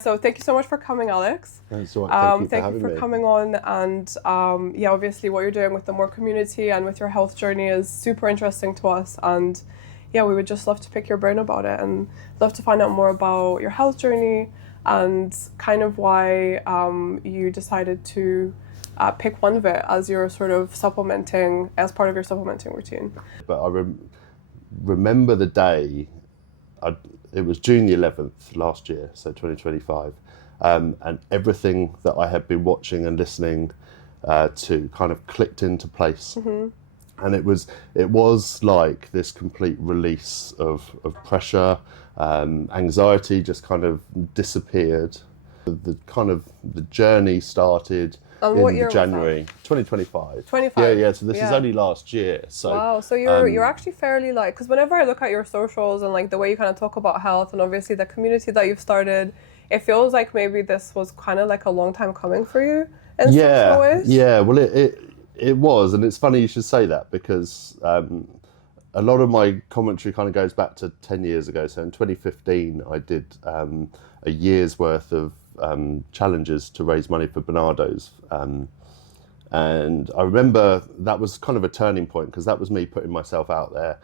So thank you so much for coming, Alex. That's all right. Thank you Thank you for me. coming on, and yeah, obviously what you're doing with the More community and with your health journey is super interesting to us, and yeah, we would just love to pick your brain about it and love to find out more about your health journey and kind of why you decided to pick OneVit as your sort of supplementing, as part of your supplementing routine. But I remember the day, it was June the 11th last year, so 2025, and everything that I had been watching and listening to kind of clicked into place. And it was like this complete release of pressure, anxiety just kind of disappeared. The journey started in January 2025. 25. Yeah. So this is only last year. So wow. So you're actually fairly like, because whenever I look at your socials and like the way you kind of talk about health and obviously the community that you've started, it feels like maybe this was kind of like a long time coming for you in some ways. Yeah. Well, it was, and it's funny you should say that because a lot of my commentary kind of goes back to 10 years ago. So in 2015, I did a year's worth of challenges to raise money for Bernardo's. And I remember that was kind of a turning point because that was me putting myself out there,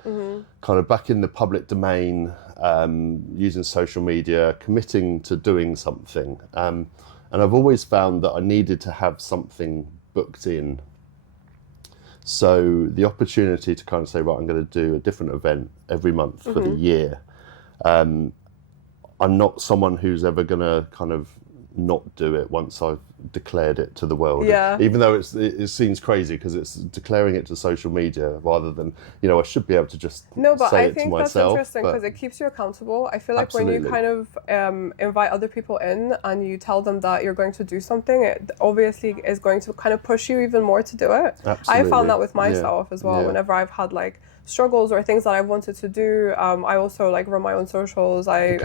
kind of back in the public domain, using social media, committing to doing something. And I've always found that I needed to have something booked in. So the opportunity to kind of say, right, I'm going to do a different event every month for the year. I'm not someone who's ever going to kind of not do it once I've declared it to the world. Yeah. Even though it seems crazy because it's declaring it to social media rather than, I should be able to just say it to myself. No, but I think that's interesting because it keeps you accountable. I feel like Absolutely. when you kind of invite other people in and you tell them that you're going to do something, it obviously is going to kind of push you even more to do it. Absolutely. I found that with myself as well. Whenever I've had like struggles or things that I wanted to do, I also like run my own socials. I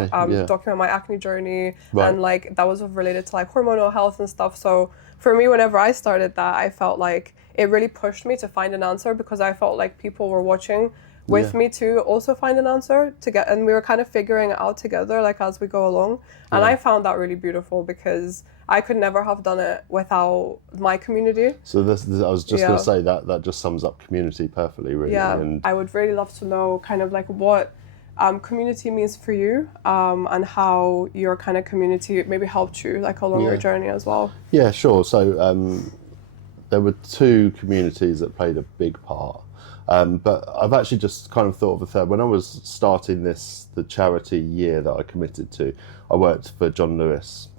document my acne journey, and like that was related to like hormonal health and stuff. So for me, whenever I started that, I felt like it really pushed me to find an answer because I felt like people were watching with me to also find an answer and we were kind of figuring it out together like as we go along. And I found that really beautiful because I could never have done it without my community. So this I was just going to say that just sums up community perfectly, really. Yeah, and I would really love to know kind of like what community means for you, and how your kind of community maybe helped you like along your journey as well. Yeah, sure. So there were two communities that played a big part. But I've actually just kind of thought of a third. When I was starting the charity year that I committed to, I worked for John Lewis.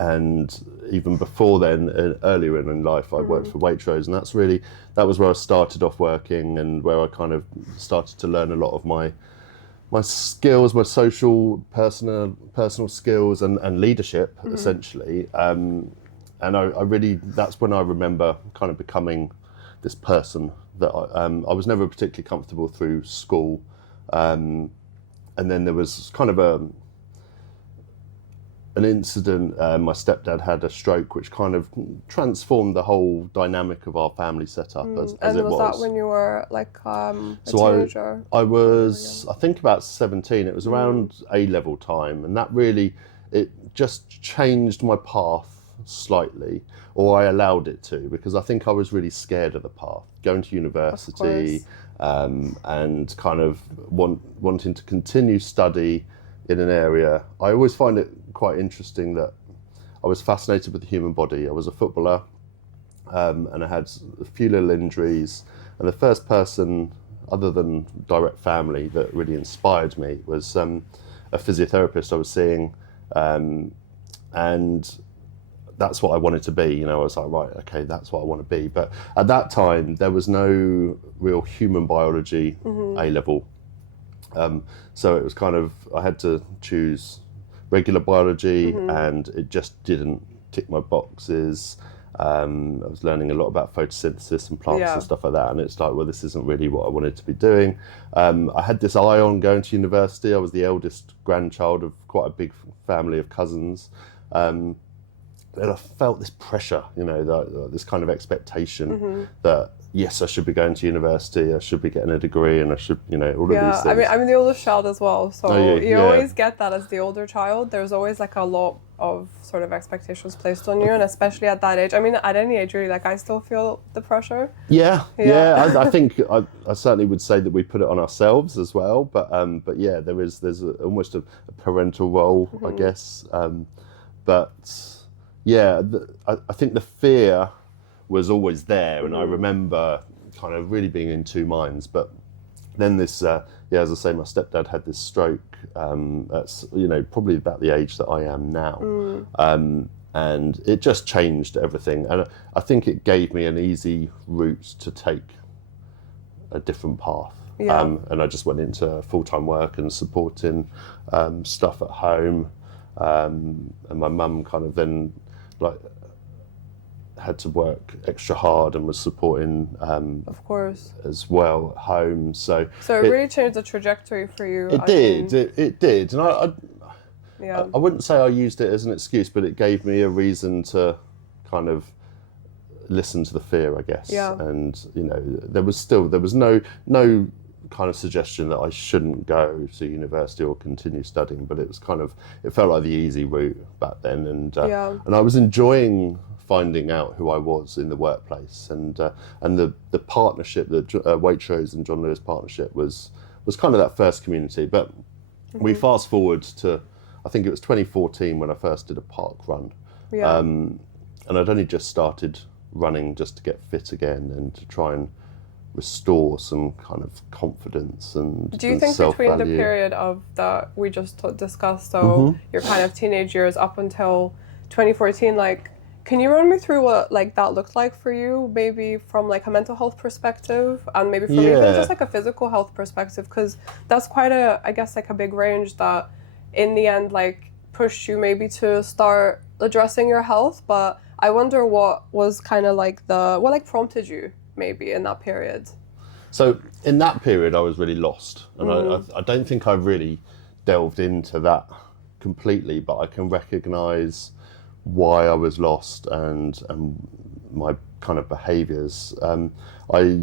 And even before then, earlier in life, I worked for Waitrose, and that was where I started off working and where I kind of started to learn a lot of my skills, my social, personal skills and leadership, essentially. And I really, that's when I remember kind of becoming this person that I was never particularly comfortable through school. And then there was kind of an incident. My stepdad had a stroke, which kind of transformed the whole dynamic of our family setup as it was. And was that when you were like a teenager? I was, I think about 17. It was around A-level time, and that really, it just changed my path slightly, or I allowed it to, because I think I was really scared of the path, going to university, and kind of wanting to continue study in an area. I always find it quite interesting that I was fascinated with the human body. I was a footballer, and I had a few little injuries, and the first person other than direct family that really inspired me was a physiotherapist I was seeing, and that's what I wanted to be. I was like, right, okay, that's what I want to be. But at that time, there was no real human biology A-level. So it was kind of, I had to choose regular biology, and it just didn't tick my boxes. I was learning a lot about photosynthesis and plants and stuff like that, and it's like, well, this isn't really what I wanted to be doing. I had this eye on going to university. I was the eldest grandchild of quite a big family of cousins. And I felt this pressure, this kind of expectation that yes, I should be going to university, I should be getting a degree, and I should, all of these things. I'm the oldest child as well, so you always get that as the older child. There's always like a lot of sort of expectations placed on you, and especially at that age. I mean, at any age really, like I still feel the pressure. I think I certainly would say that we put it on ourselves as well, but yeah, there's almost a parental role, I guess. But yeah, I think the fear was always there, and I remember kind of really being in two minds. But then this, as I say, my stepdad had this stroke. That's probably about the age that I am now, and it just changed everything. And I think it gave me an easy route to take a different path. And I just went into full-time work and supporting stuff at home, and my mum kind of then had to work extra hard and was supporting of course as well at home, so it really changed the trajectory for you. It did, and I wouldn't say I used it as an excuse, but it gave me a reason to kind of listen to the fear, I guess. And there was no kind of suggestion that I shouldn't go to university or continue studying, but it felt like the easy route back then, and I was enjoying finding out who I was in the workplace, and the partnership, the Waitrose and John Lewis partnership was kind of that first community. But we fast forward to, I think it was 2014 when I first did a park run, and I'd only just started running just to get fit again and to try and restore some kind of confidence and do you think self-value. Between the period of that we just discussed, so your kind of teenage years up until 2014, like, can you run me through what like that looked like for you, maybe from like a mental health perspective, and maybe from even just like a physical health perspective, because that's quite I guess like a big range that in the end like pushed you maybe to start addressing your health. But I wonder what was kind of like what like prompted you maybe in that period. So in that period I was really lost, and I don't think I really delved into that completely, but I can recognise why I was lost and my kind of behaviours. I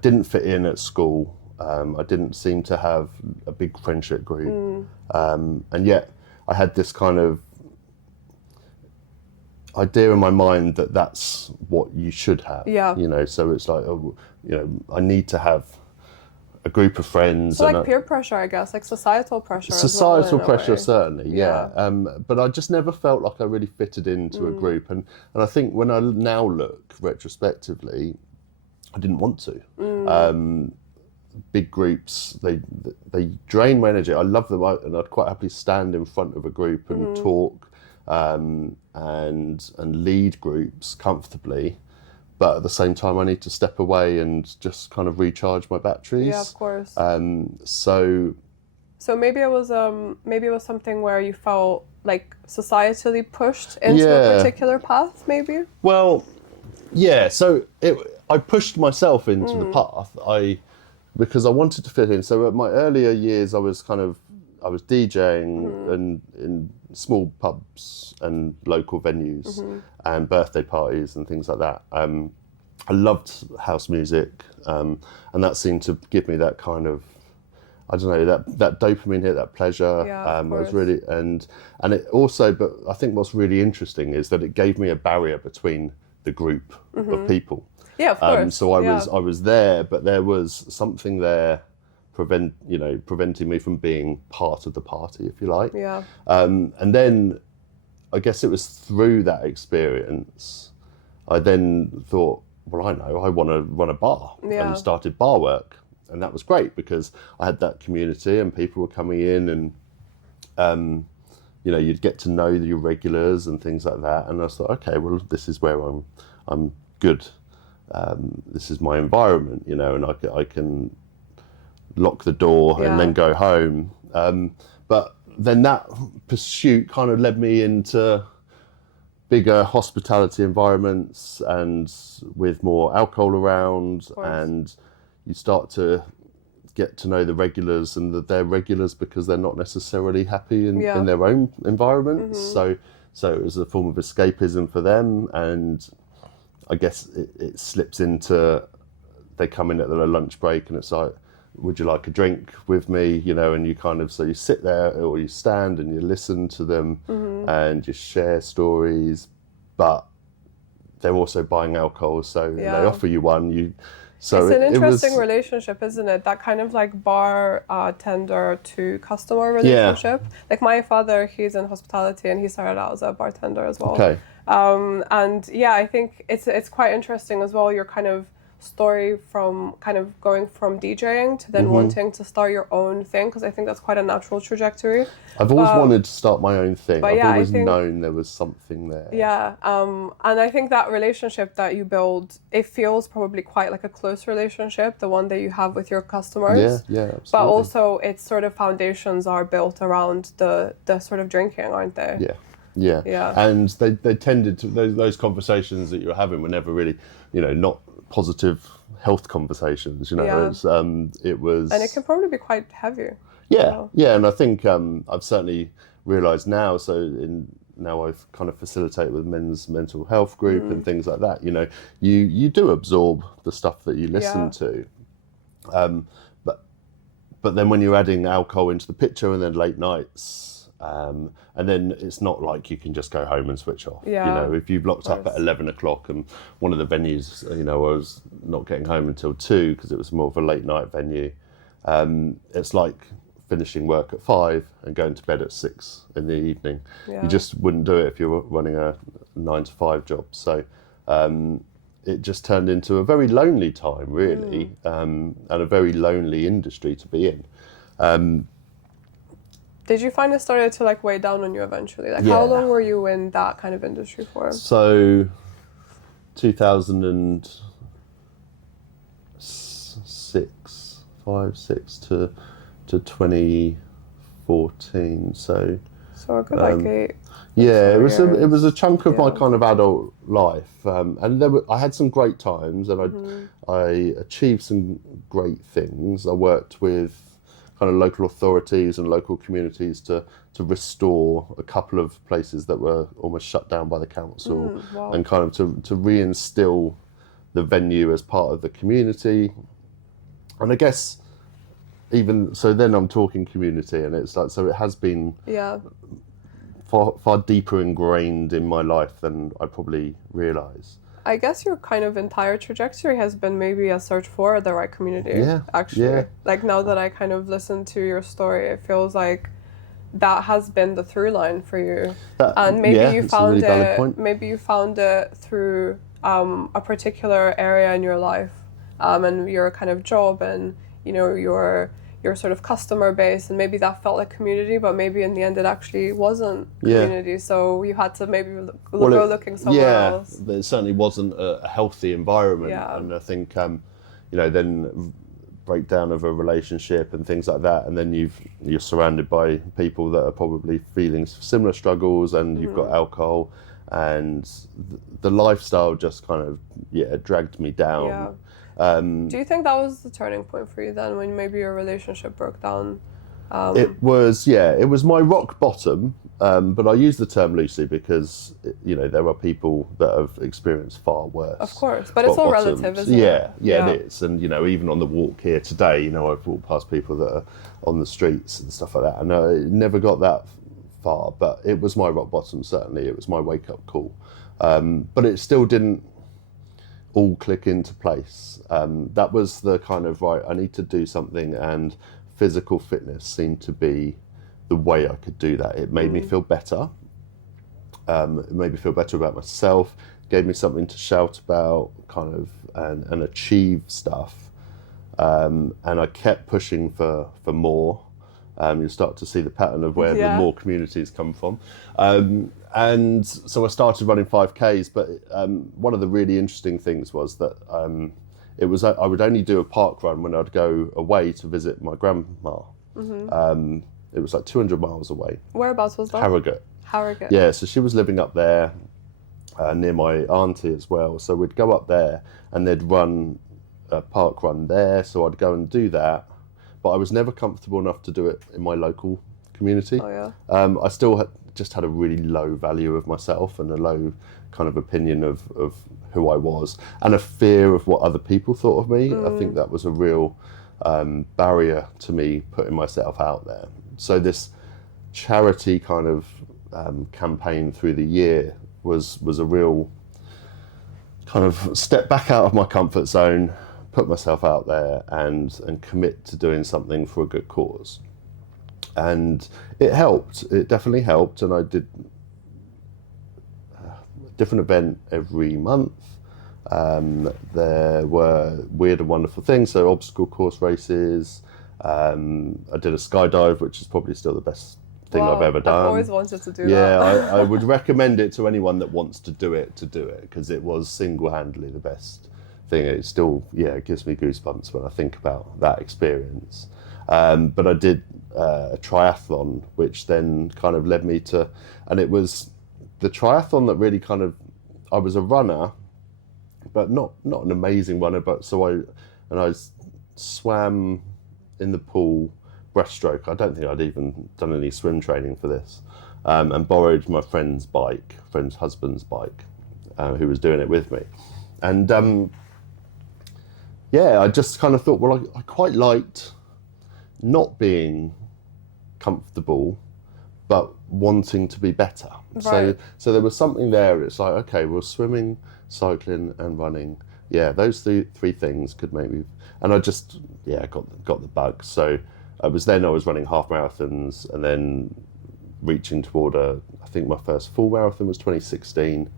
didn't fit in at school. I didn't seem to have a big friendship group, and yet I had this kind of idea in my mind that that's what you should have. So it's like, I need to have a group of friends. So like peer pressure, I guess, like societal pressure. Societal pressure, certainly, but I just never felt like I really fitted into a group, and I think when I now look retrospectively, I didn't want to. Big groups, they drain my energy. I love them, and I'd quite happily stand in front of a group and talk and lead groups comfortably. But at the same time, I need to step away and just kind of recharge my batteries. Yeah, of course. So maybe it was something where you felt like societally pushed into a particular path, maybe. Well, yeah. So I pushed myself into the path. Because I wanted to fit in. So at my earlier years, I was DJing and in small pubs and local venues and birthday parties and things like that. I loved house music, and that seemed to give me that kind of, I don't know, that dopamine hit, that pleasure. I was really, and it also, but I think what's really interesting is that it gave me a barrier between the group of people. Yeah, of course. So I was there, but there was something there preventing me from being part of the party, if you like. Yeah. And then I guess it was through that experience, I then thought, well, I know, I want to run a bar, and started bar work. And that was great because I had that community and people were coming in, and you'd get to know your regulars and things like that. And I thought, okay, well, this is where I'm good. This is my environment, and I can lock the door and then go home. But then that pursuit kind of led me into bigger hospitality environments and with more alcohol around, and you start to get to know the regulars, and that they're regulars because they're not necessarily happy in their own environments. So it was a form of escapism for them, and I guess it slips into they come in at their lunch break and it's like, would you like a drink with me? You know, and you kind of, so you sit there or you stand and you listen to them and you share stories, but they're also buying alcohol, so they offer you one. So it's an interesting relationship, isn't it? That kind of like bartender to customer relationship. Like my father, he's in hospitality and he started out as a bartender as well. Okay. And yeah, I think it's quite interesting as well, your kind of story from kind of going from DJing to then wanting to start your own thing, because I think that's quite a natural trajectory. I've always wanted to start my own thing. I've always known there was something there. Yeah, and I think that relationship that you build, it feels probably quite like a close relationship, the one that you have with your customers. Yeah, absolutely. But also its sort of foundations are built around the sort of drinking, aren't they? Yeah. And they tended to, those conversations that you were having were never really, not positive health conversations, it was, and it can probably be quite heavy. Yeah, and I think I've certainly realised now, now I've kind of facilitated with men's mental health group and things like that, you do absorb the stuff that you listen to, but then when you're adding alcohol into the picture and then late nights, and then it's not like you can just go home and switch off. If you've locked up at 11 o'clock and one of the venues, I was not getting home until 2 because it was more of a late night venue. It's like finishing work at 5 and going to bed at 6 in the evening. You just wouldn't do it if you were running a 9 to 5 job. So it just turned into a very lonely time, really, and a very lonely industry to be in. Did you find it started to like weigh down on you eventually? Like how long were you in that kind of industry for? So 2006, 6 to 2014. So a good like 8. Yeah, it was a chunk of my kind of adult life, and I had some great times, and I achieved some great things. I worked with kind of local authorities and local communities to restore a couple of places that were almost shut down by the council, and kind of to reinstill the venue as part of the community. And I guess even so, then I'm talking community, and it's like, so it has been far deeper ingrained in my life than I probably realise. I guess your kind of entire trajectory has been maybe a search for the right community, actually. Yeah. Like now that I kind of listened to your story, it feels like that has been the through line for you. And maybe you found maybe you found it through a particular area in your life, and your kind of job and, your sort of customer base, and maybe that felt like community, but maybe in the end it actually wasn't community. So you had to maybe go looking somewhere else. Yeah, it certainly wasn't a healthy environment. And I think, then breakdown of a relationship and things like that, and then you're surrounded by people that are probably feeling similar struggles, and you've got alcohol, and the lifestyle just kind of dragged me down. Do you think that was the turning point for you then, when maybe your relationship broke down? It was my rock bottom, but I use the term loosely because, there are people that have experienced far worse. Of course, but it's all relative, isn't it? Yeah, it is. And, even on the walk here today, I've walked past people that are on the streets and stuff like that. And it never got that far, but it was my rock bottom, certainly. It was my wake-up call. But it still didn't all click into place. That was the kind of, right, I need to do something, and physical fitness seemed to be the way I could do that. It made me feel better. It made me feel better about myself, gave me something to shout about, kind of, and achieve stuff. And I kept pushing for more. You start to see the pattern of where the more communities come from. And so I started running 5Ks, but one of the really interesting things was that I would only do a park run when I'd go away to visit my grandma. It was like 200 miles away. Whereabouts was that? Harrogate. Yeah, so she was living up there near my auntie as well. So we'd go up there and they'd run a park run there. So I'd go and do that. But I was never comfortable enough to do it in my local community. I still just had a really low value of myself and a low kind of opinion of who I was, and a fear of what other people thought of me. I think that was a real barrier to me putting myself out there. So this charity kind of campaign through the year was a real kind of step back out of my comfort zone, put myself out there and commit to doing something for a good cause. And it helped. It definitely helped. And I did a different event every month. There were weird and wonderful things. So obstacle course races. I did a skydive, which is probably still the best thing I've ever done. I've always wanted to do that. Yeah, I would recommend it to anyone that wants to do it, because it was single-handedly the best thing. It still, it gives me goosebumps when I think about that experience. But I did a triathlon, which then kind of led me to, and it was the triathlon that really kind of, I was a runner, but not an amazing runner, but I swam in the pool, breaststroke. I don't think I'd even done any swim training for this, and borrowed my friend's husband's bike, who was doing it with me. And I just kind of thought, well, I quite liked not being comfortable, but wanting to be better. Right. So there was something there. It's like, okay, well, swimming, cycling and running, those three things could make me, and I just, got the bug. So I was running half marathons, and then reaching toward I think my first full marathon was 2016.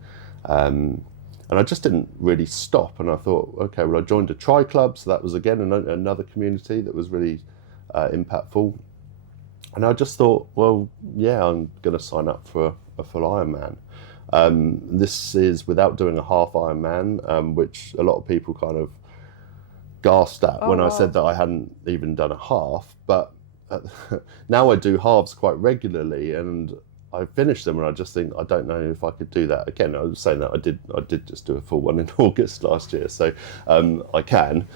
And I just didn't really stop. And I thought, okay, well, I joined a tri club. So that was, again, another community that was really impactful. And I just thought, well, I'm going to sign up for a full Ironman. This is without doing a half Ironman, which a lot of people kind of gasped at when I said that I hadn't even done a half. But now I do halves quite regularly, and I finish them, and I just think, I don't know if I could do that again. I was saying that I did just do a full one in August last year, so I can.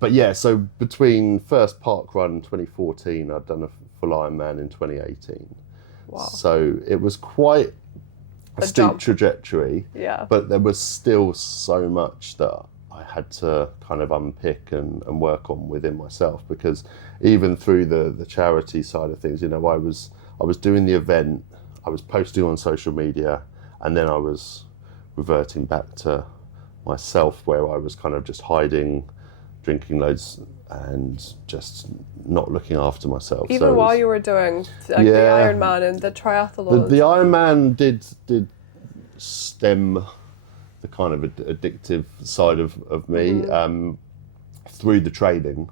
But so between first park run 2014, I'd done a full Ironman in 2018. Wow. So it was quite a steep trajectory, but there was still so much that I had to kind of unpick and work on within myself, because even through the charity side of things, I was doing the event, I was posting on social media, and then I was reverting back to myself, where I was kind of just hiding, drinking loads, and just not looking after myself. Even while you were doing the Ironman and the triathlon. The Ironman did stem the kind of addictive side of me through the training.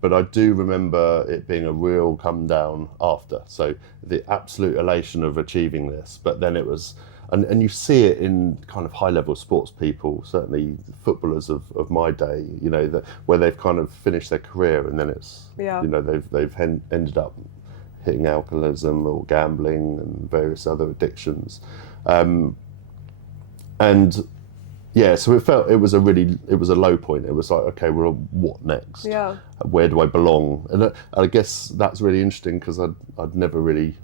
But I do remember it being a real come down after. So the absolute elation of achieving this, but then it was, and you see it in kind of high level sports people, certainly footballers of my day, where they've kind of finished their career, and then it's, they've ended up hitting alcoholism or gambling and various other addictions. So it was a low point. It was like, okay, well, what next? Yeah. Where do I belong? And I guess that's really interesting, because I'd never really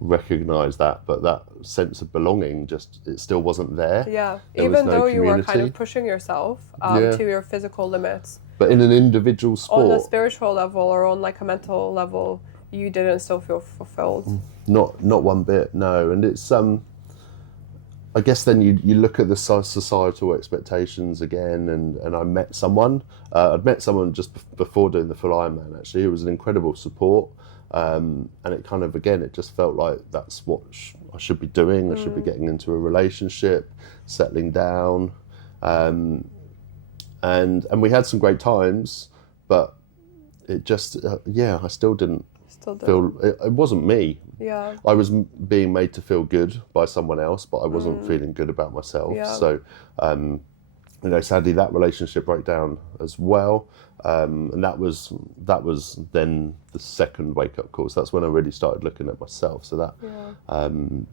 recognised that, but that sense of belonging it still wasn't there. Yeah. Even though you were kind of pushing yourself to your physical limits. But in an individual sport. On a spiritual level or on like a mental level, you didn't still feel fulfilled. Not one bit, no. And it's I guess then you look at the societal expectations again, and I met someone. I'd met someone just before doing the full Ironman, actually, who was an incredible support. And it kind of, again, it just felt like that's what I should be doing. I should be getting into a relationship, settling down. And we had some great times, but it just, I still didn't feel, it wasn't me. Yeah. I was being made to feel good by someone else, but I wasn't feeling good about myself. Yeah. So, sadly that relationship broke down as well. And that was then the second wake up call. So that's when I really started looking at myself. So that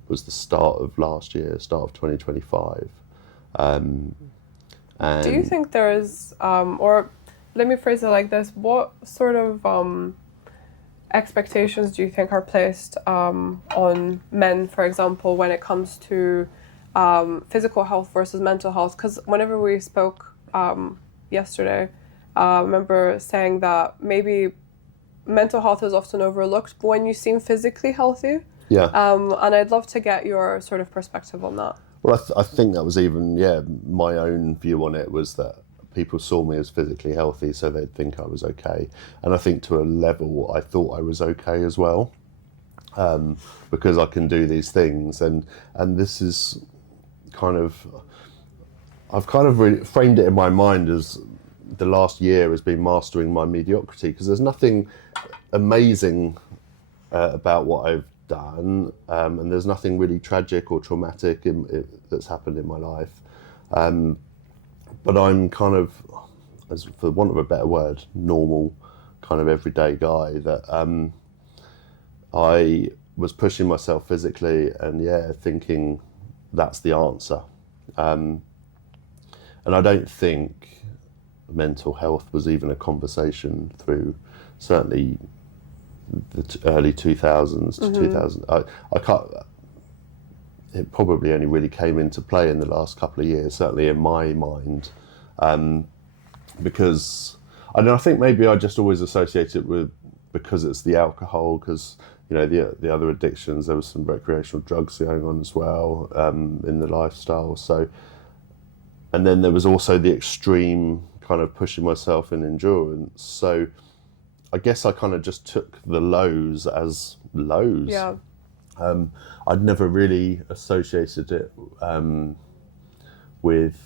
was the start of last year, start of 2025. And do you think there is, or let me phrase it like this, what sort of expectations do you think are placed on men, for example, when it comes to physical health versus mental health? Because whenever we spoke yesterday, I remember saying that maybe mental health is often overlooked when you seem physically healthy. Yeah. And I'd love to get your sort of perspective on that. Well, I think that was even, my own view on it was that people saw me as physically healthy, so they'd think I was okay. And I think to a level, I thought I was okay as well, because I can do these things. And this is I've kind of really framed it in my mind as the last year has been mastering my mediocrity, because there's nothing amazing about what I've done, and there's nothing really tragic or traumatic that's happened in my life. But I'm kind of, as for want of a better word, normal, kind of everyday guy that I was pushing myself physically and thinking that's the answer. And I don't think mental health was even a conversation through certainly the early 2000s to 2000. I can't. It probably only really came into play in the last couple of years, certainly in my mind, because I think maybe I just always associate it with, because it's the alcohol, because the other addictions, there was some recreational drugs going on as well in the lifestyle. So, and then there was also the extreme kind of pushing myself in endurance. So I guess I kind of just took the lows as lows. Yeah. I'd never really associated it with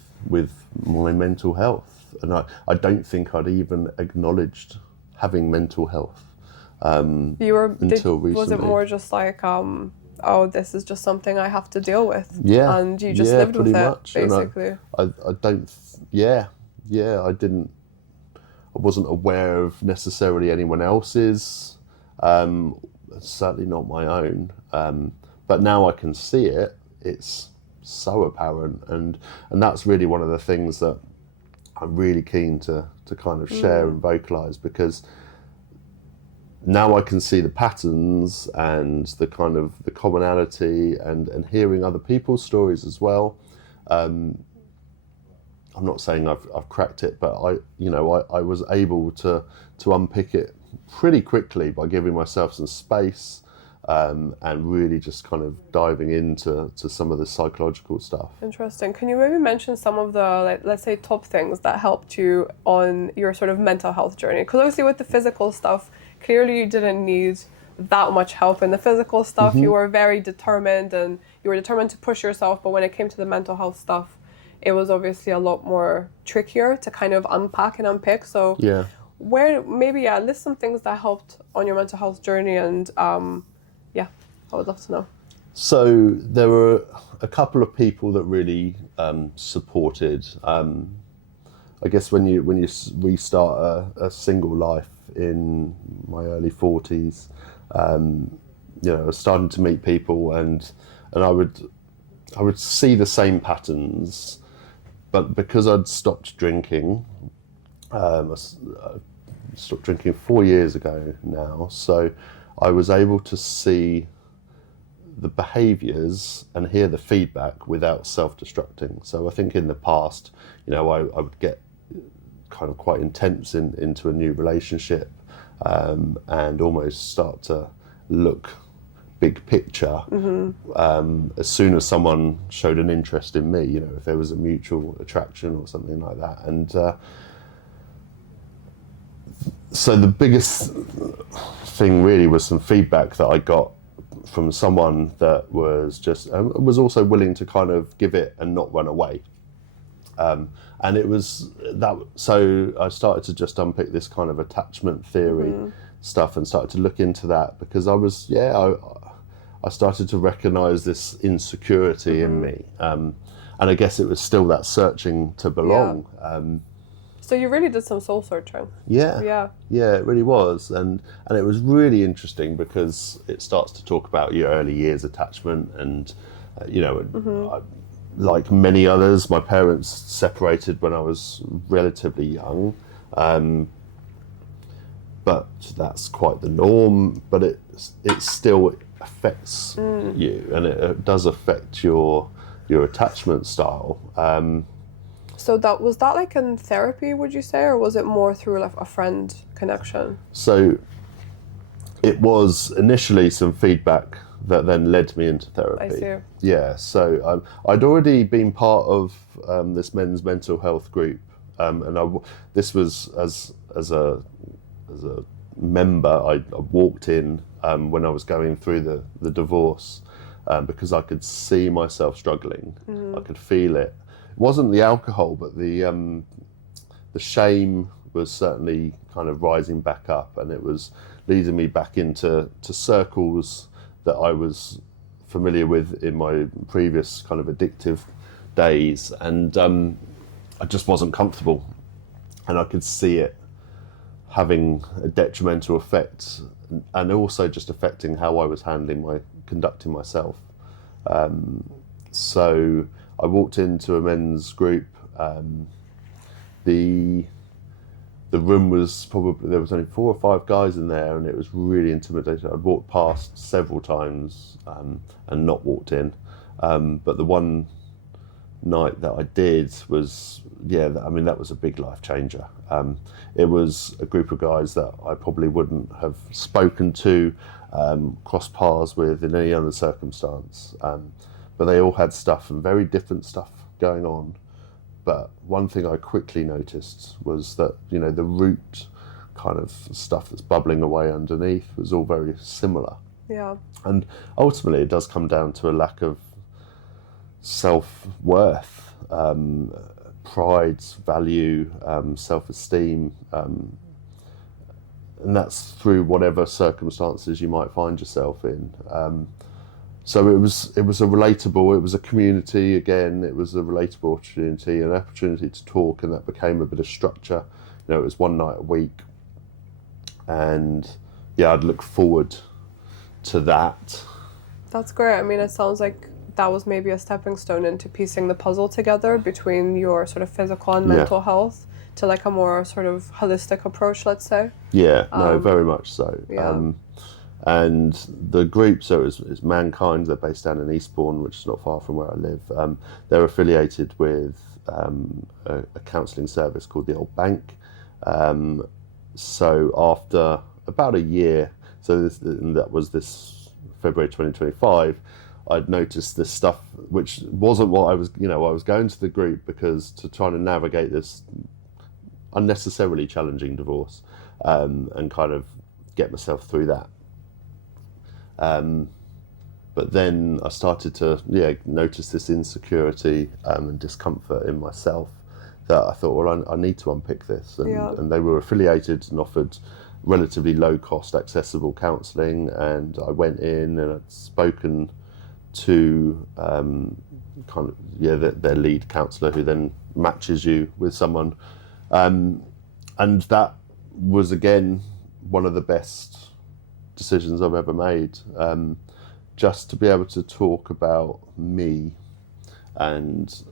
my mental health, and I don't think I'd even acknowledged having mental health until recently. Was it more just like, oh, this is just something I have to deal with? Yeah. And you just lived with it, much. basically. I don't. I wasn't aware of necessarily anyone else's. Certainly not my own. But now I can see it. It's so apparent, and that's really one of the things that I'm really keen to kind of share and vocalize, because now I can see the patterns and the kind of the commonality, and hearing other people's stories as well. I'm not saying I've cracked it, but I was able to unpick it pretty quickly by giving myself some space, and really just kind of diving into some of the psychological stuff. Interesting. Can you maybe mention some of the, let's say, top things that helped you on your sort of mental health journey? Because obviously with the physical stuff, clearly you didn't need that much help in the physical stuff. You were very determined, and you were determined to push yourself, but when it came to the mental health stuff, it was obviously a lot more trickier to kind of unpack and unpick. So where maybe list some things that helped on your mental health journey, and I would love to know. So there were a couple of people that really supported. I guess when you restart a single life in my early 40s, I was starting to meet people, and I would see the same patterns, but because I'd stopped drinking, I stopped drinking 4 years ago now, so I was able to see the behaviours and hear the feedback without self-destructing. So I think in the past, I would get kind of quite intense into a new relationship, and almost start to look big picture as soon as someone showed an interest in me, if there was a mutual attraction or something like that. And so the biggest thing really was some feedback that I got from someone that was just was also willing to kind of give it and not run away. And it was that, so I started to just unpick this kind of attachment theory stuff and started to look into that, because I started to recognize this insecurity in me. And I guess it was still that searching to belong. So you really did some soul searching. Yeah, it really was. And it was really interesting, because it starts to talk about your early years attachment, and like many others, my parents separated when I was relatively young. but that's quite the norm. But it still affects you, and it does affect your attachment style. So was that like in therapy, would you say, or was it more through like a friend connection? So it was initially some feedback that then led me into therapy. I see. Yeah, so I'd already been part of this men's mental health group, and this was as a member. I walked in when I was going through the divorce, because I could see myself struggling. I could feel it. It wasn't the alcohol, but the shame was certainly kind of rising back up, and it was leading me back into circles that I was familiar with in my previous kind of addictive days, and I just wasn't comfortable, and I could see it having a detrimental effect, and also just affecting how I was conducting myself. So I walked into a men's group. The room was probably, there was only 4 or 5 guys in there, and it was really intimidating. I'd walked past several times and not walked in. But the one night that I did was, that was a big life changer. It was a group of guys that I probably wouldn't have spoken to, crossed paths with in any other circumstance. But they all had stuff, and very different stuff going on. But one thing I quickly noticed was that, the root kind of stuff that's bubbling away underneath was all very similar. Yeah. And ultimately it does come down to a lack of self-worth, pride, value, self-esteem, and that's through whatever circumstances you might find yourself in. So it was a community again. It was a relatable opportunity, an opportunity to talk, and that became a bit of structure. It was one night a week, and I'd look forward to that. That's great. I mean, it sounds like that was maybe a stepping stone into piecing the puzzle together between your sort of physical and mental health to like a more sort of holistic approach, let's say. Yeah, no, very much so. Yeah. And the group, so it's Mankind, they're based down in Eastbourne, which is not far from where I live. They're affiliated with a counselling service called the Old Bank. So after about a year, that was this February 2025, I'd noticed this stuff, which wasn't what I was, I was going to the group because to try to navigate this unnecessarily challenging divorce, and kind of get myself through that. But then I started to notice this insecurity and discomfort in myself that I thought, well, I need to unpick this. And they were affiliated and offered relatively low cost, accessible counselling. And I went in and I'd spoken to their lead counsellor, who then matches you with someone. And that was, again, one of the best decisions I've ever made, just to be able to talk about me and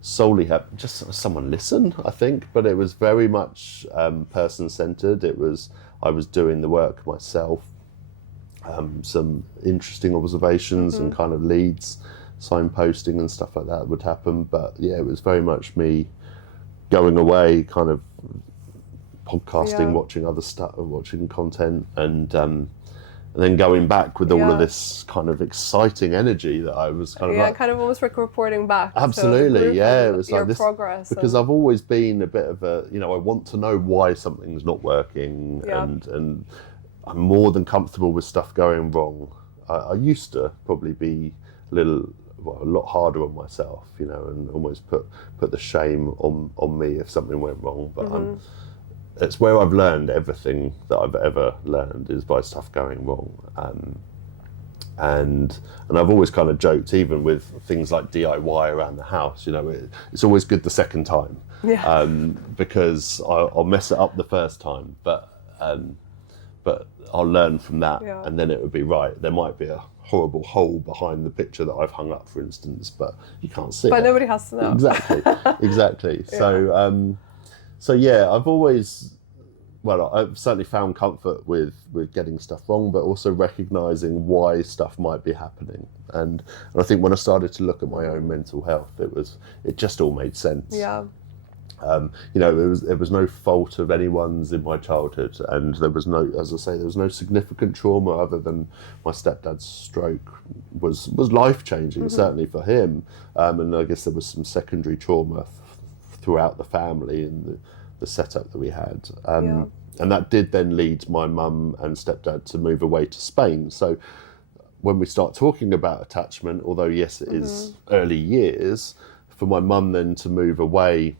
solely have just someone listen, I think. But it was very much person-centered. I was doing the work myself. Some interesting observations and kind of leads, signposting and stuff like that would happen. But it was very much me going away, kind of podcasting, watching other stuff, watching content, and then going back with all of this kind of exciting energy that I was kind of kind of almost like reporting back. Absolutely, it was your like this progress, because I've always been a bit of a, I want to know why something's not working, and I'm more than comfortable with stuff going wrong. I used to probably be a lot harder on myself, and almost put the shame on me if something went wrong, but it's where I've learned everything that I've ever learned, is by stuff going wrong. And I've always kind of joked, even with things like DIY around the house, it's always good the second time. Because I'll mess it up the first time, but I'll learn from that, and then it would be right. There might be a horrible hole behind the picture that I've hung up, for instance, but you can't see it. But nobody has to know. Exactly. So I've always well, I've certainly found comfort with getting stuff wrong, but also recognizing why stuff might be happening. And I think when I started to look at my own mental health, it just all made sense. Yeah. You know, it was no fault of anyone's in my childhood, and there was no, as I say, there was no significant trauma other than my stepdad's stroke was life changing, certainly for him. And I guess there was some secondary trauma throughout the family and the setup that we had. And that did then lead my mum and stepdad to move away to Spain. So when we start talking about attachment, although yes, it is early years, for my mum then to move away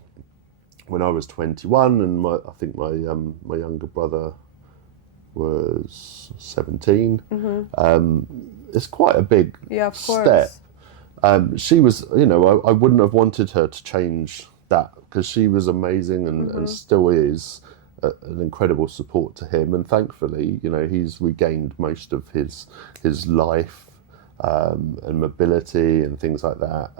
when I was 21, and I think my younger brother was 17. It's quite a big step. She was, you know, I wouldn't have wanted her to change that, because she was amazing and still is an incredible support to him. And thankfully, you know, he's regained most of his life and mobility and things like that.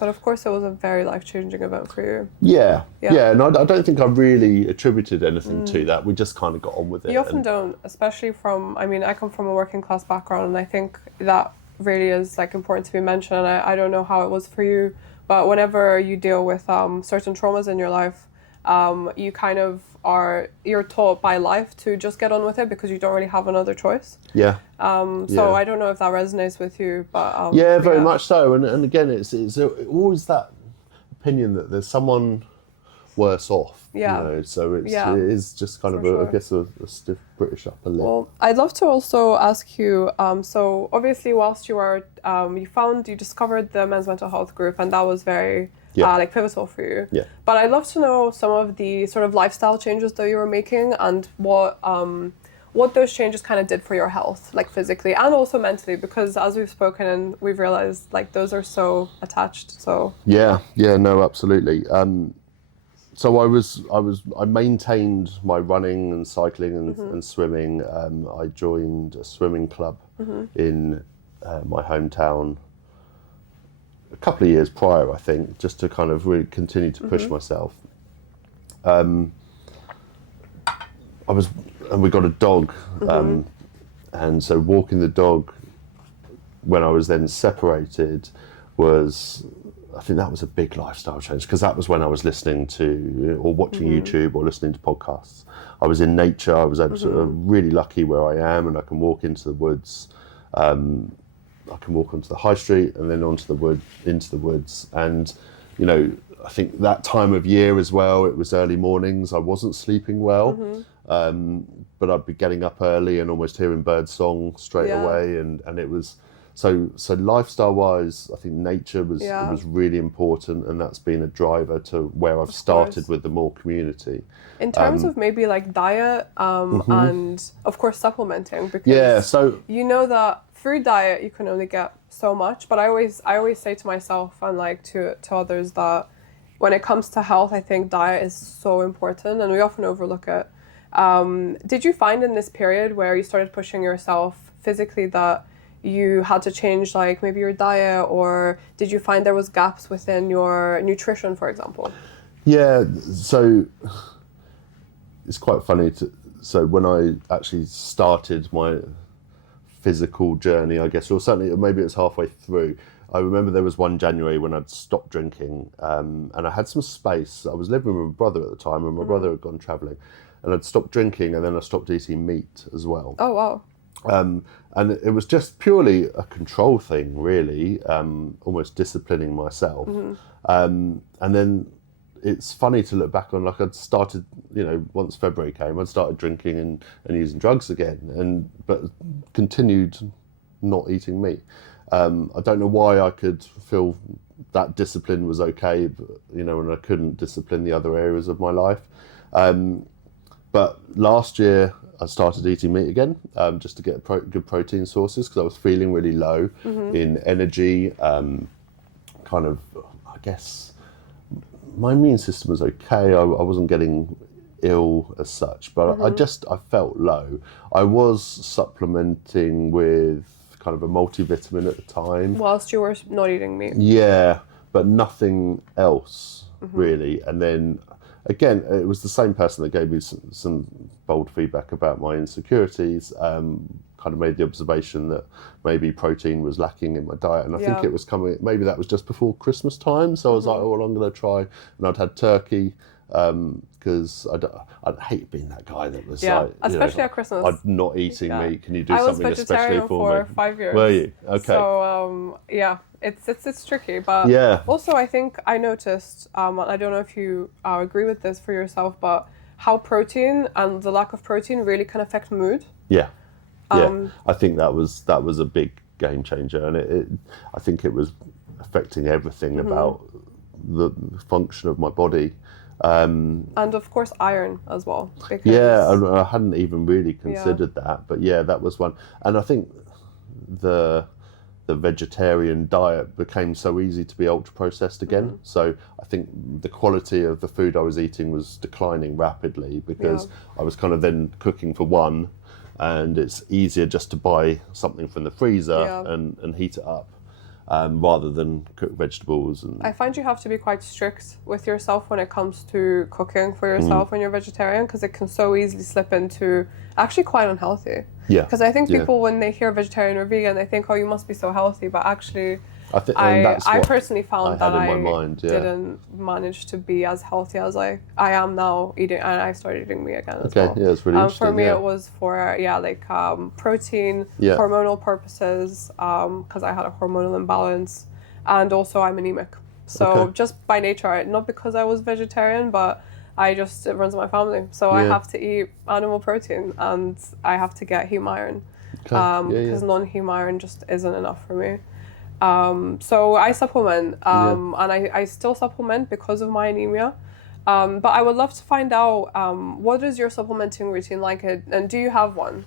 But of course, it was a very life-changing event for you. Yeah. And I don't think I really attributed anything to that. We just kind of got on with it. You often don't, especially I mean, I come from a working class background, and I think that really is like important to be mentioned. I don't know how it was for you, but whenever you deal with certain traumas in your life, you kind of you're taught by life to just get on with it because you don't really have another choice. So I don't know if that resonates with you, but very much so. And again, it's always that opinion that there's someone worse off. You know? So it is just kind of I guess a stiff British upper lip. Well, I'd love to also ask you. So obviously, whilst you were you discovered the men's mental health group, and that was very like pivotal for you. But I'd love to know some of the sort of lifestyle changes that you were making, and what those changes kind of did for your health, like physically and also mentally, because as we've spoken and we've realized, like, those are so attached. So no, absolutely. So I maintained my running and cycling and swimming. I joined a swimming club in my hometown a couple of years prior, I think, just to kind of really continue to push myself. And we got a dog, and so walking the dog when I was then separated was, I think that was a big lifestyle change, because that was when I was listening to or watching YouTube or listening to podcasts. I was in nature. I was really lucky where I am, and I can walk into the woods. I can walk onto the high street and then into the woods. And, you know, I think that time of year as well, it was early mornings. I wasn't sleeping well, but I'd be getting up early and almost hearing bird song straight away. And it was, so lifestyle wise, I think nature was really important, and that's been a driver to where I've started with the more community. In terms of maybe like diet and of course supplementing, because you know that through diet you can only get so much, but I always say to myself and like to others that when it comes to health, I think diet is so important, and we often overlook it. Did you find in this period where you started pushing yourself physically that you had to change like maybe your diet, or did you find there was gaps within your nutrition, for example? Yeah, so it's quite funny so when I actually started my physical journey, I guess, or certainly maybe it was halfway through, I remember there was one January when I'd stopped drinking, and I had some space. I was living with my brother at the time, and my brother had gone travelling, and I'd stopped drinking, and then I stopped eating meat as well. Oh, wow. And it was just purely a control thing, really, almost disciplining myself. And then it's funny to look back on, like, I'd started, you know, once February came, I'd started drinking and using drugs again, but continued not eating meat. I don't know why I could feel that discipline was okay, but, you know, and I couldn't discipline the other areas of my life. But last year I started eating meat again, just to get good protein sources, because I was feeling really low in energy. Kind of, I guess, my immune system was okay. I wasn't getting ill as such, but I felt low. I was supplementing with kind of a multivitamin at the time. Whilst you were not eating meat? Yeah, but nothing else really. And then again, it was the same person that gave me some bold feedback about my insecurities. Kind of made the observation that maybe protein was lacking in my diet, and I think it was coming. Maybe that was just before Christmas time, so I was like, "Oh, well, I'm going to try." And I'd had turkey because I'd hate being that guy that was like, especially at Christmas. I'm not eating meat. Can you do something especially for me? I was vegetarian for 5 years. Were you? Okay. So it's tricky, but also I think I noticed. I don't know if you agree with this for yourself, but how protein and the lack of protein really can affect mood. Yeah. I think that was a big game changer, and I think it was affecting everything about the function of my body. And of course iron as well. I hadn't even really considered that, but that was one. And I think the vegetarian diet became so easy to be ultra processed again. So I think the quality of the food I was eating was declining rapidly because I was kind of then cooking for one, and it's easier just to buy something from the freezer and heat it up. Rather than cook vegetables. And I find you have to be quite strict with yourself when it comes to cooking for yourself when you're vegetarian, because it can so easily slip into actually quite unhealthy. Because I think people, when they hear vegetarian or vegan, they think, oh, you must be so healthy, but actually I personally found that I didn't manage to be as healthy as I am now eating, and I started eating meat again as well. It's really interesting. For me, it was for protein, hormonal purposes, because I had a hormonal imbalance, and also I'm anemic. So just by nature, not because I was vegetarian, but it runs in my family. So I have to eat animal protein, and I have to get heme iron, because non-heme iron just isn't enough for me. So I supplement, and I still supplement because of my anemia. But I would love to find out, what is your supplementing routine like, and do you have one?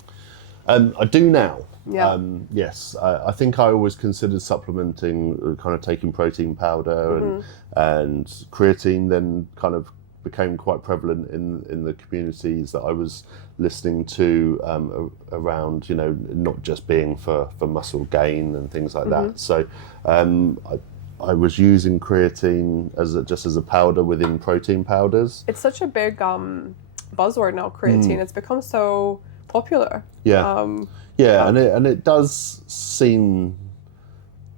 I do now. Yeah. Yes, I think I always considered supplementing, kind of taking protein powder and creatine then kind of became quite prevalent in the communities that I was listening to around, not just being for muscle gain and things like that. So I was using creatine as a powder within protein powders. It's such a big buzzword now, creatine. It's become so popular. And it does seem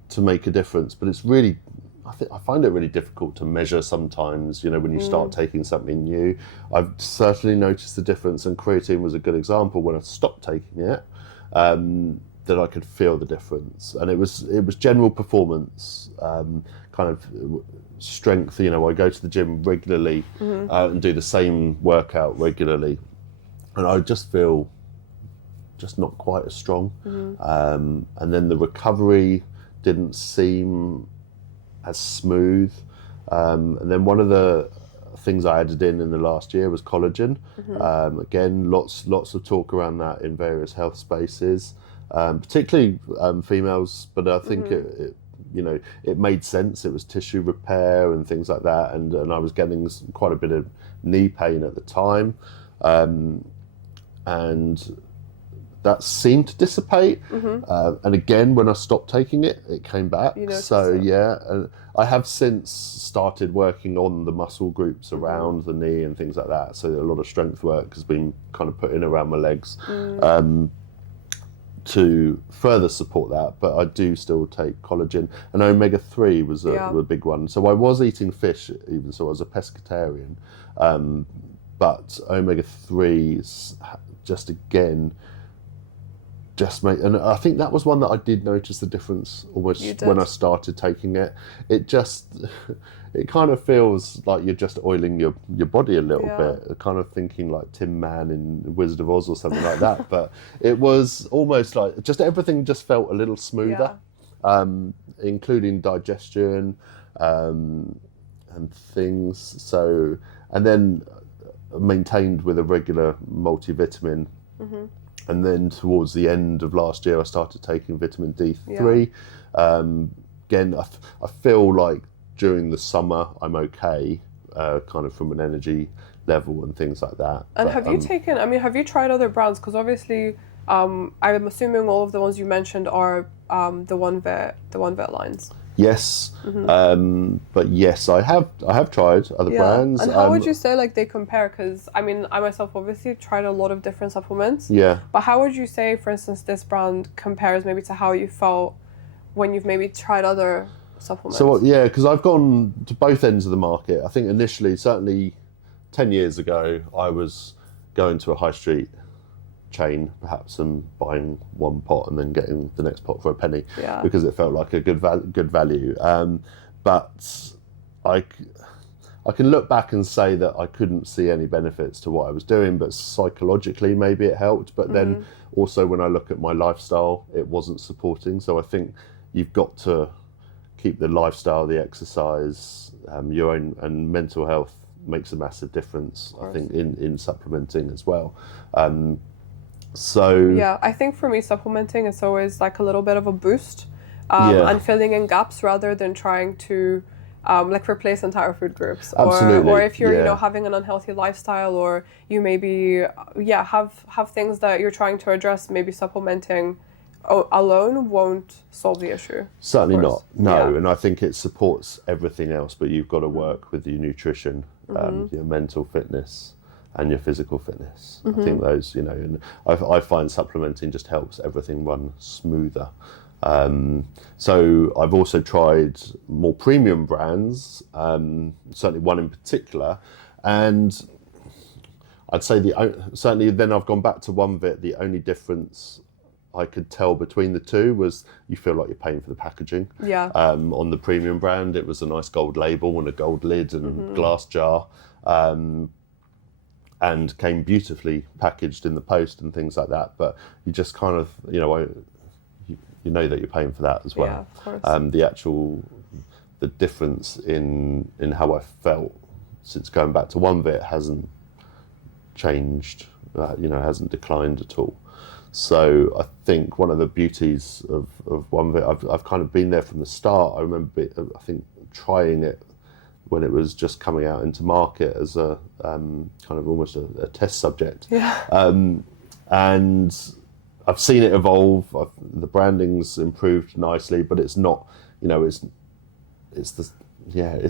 to make a difference, but it's really, I find it really difficult to measure sometimes, when you start taking something new. I've certainly noticed the difference, and creatine was a good example. When I stopped taking it, that I could feel the difference, and it was general performance, kind of strength. I go to the gym regularly and do the same workout regularly, and I just feel just not quite as strong. And then the recovery didn't seem as smooth. And then one of the things I added in the last year was collagen. Again, lots of talk around that in various health spaces, particularly females. But I think it made sense. It was tissue repair and things like that. And I was getting quite a bit of knee pain at the time, and that seemed to dissipate. And again, when I stopped taking it, it came back. And I have since started working on the muscle groups around the knee and things like that. So a lot of strength work has been kind of put in around my legs to further support that. But I do still take collagen, and omega-3 was a big one. So I was eating fish even, so I was a pescatarian. But omega-3 just again, and I think that was one that I did notice the difference almost when I started taking it. It kind of feels like you're just oiling your body a little bit, kind of thinking like Tin Man in Wizard of Oz or something like that. But it was almost like just everything just felt a little smoother, including digestion and things. So, and then maintained with a regular multivitamin. And then towards the end of last year, I started taking vitamin D3. Again, I feel like during the summer I'm okay, kind of from an energy level and things like that. And have you tried other brands? Because obviously, I'm assuming all of the ones you mentioned are the OneVit lines. Yes, but yes, I have tried other brands. And how would you say like they compare? Because I mean, I myself obviously tried a lot of different supplements. Yeah. But how would you say, for instance, this brand compares maybe to how you felt when you've maybe tried other supplements? So yeah, because I've gone to both ends of the market. I think initially, certainly 10 years ago, I was going to a high street chain perhaps and buying one pot and then getting the next pot for a penny, because it felt like a good value. But I can look back and say that I couldn't see any benefits to what I was doing, but psychologically maybe it helped. But then also when I look at my lifestyle, it wasn't supporting. So I think you've got to keep the lifestyle, the exercise, your own, and mental health makes a massive difference, I think, in supplementing as well. Yeah, I think for me, supplementing is always like a little bit of a boost, and filling in gaps rather than trying to like replace entire food groups. Or if you're you know, having an unhealthy lifestyle, or you maybe have things that you're trying to address, maybe supplementing alone won't solve the issue. Certainly not. No, and I think it supports everything else, but you've got to work with your nutrition, your mental fitness, and your physical fitness. I think those, you know, and I find supplementing just helps everything run smoother. So I've also tried more premium brands, certainly one in particular, and I'd say certainly then I've gone back to OneVit. The only difference I could tell between the two was you feel like you're paying for the packaging. Yeah. On the premium brand, it was a nice gold label and a gold lid and glass jar. And came beautifully packaged in the post and things like that. But you just kind of, you know that you're paying for that as well. Yeah, of course. The difference in how I felt since going back to OneVit hasn't changed, hasn't declined at all. So I think one of the beauties of OneVit, I've kind of been there from the start. I remember, I think, trying it when it was just coming out into market as a kind of almost a test subject. Yeah. And I've seen it evolve. The branding's improved nicely, but it's not, it's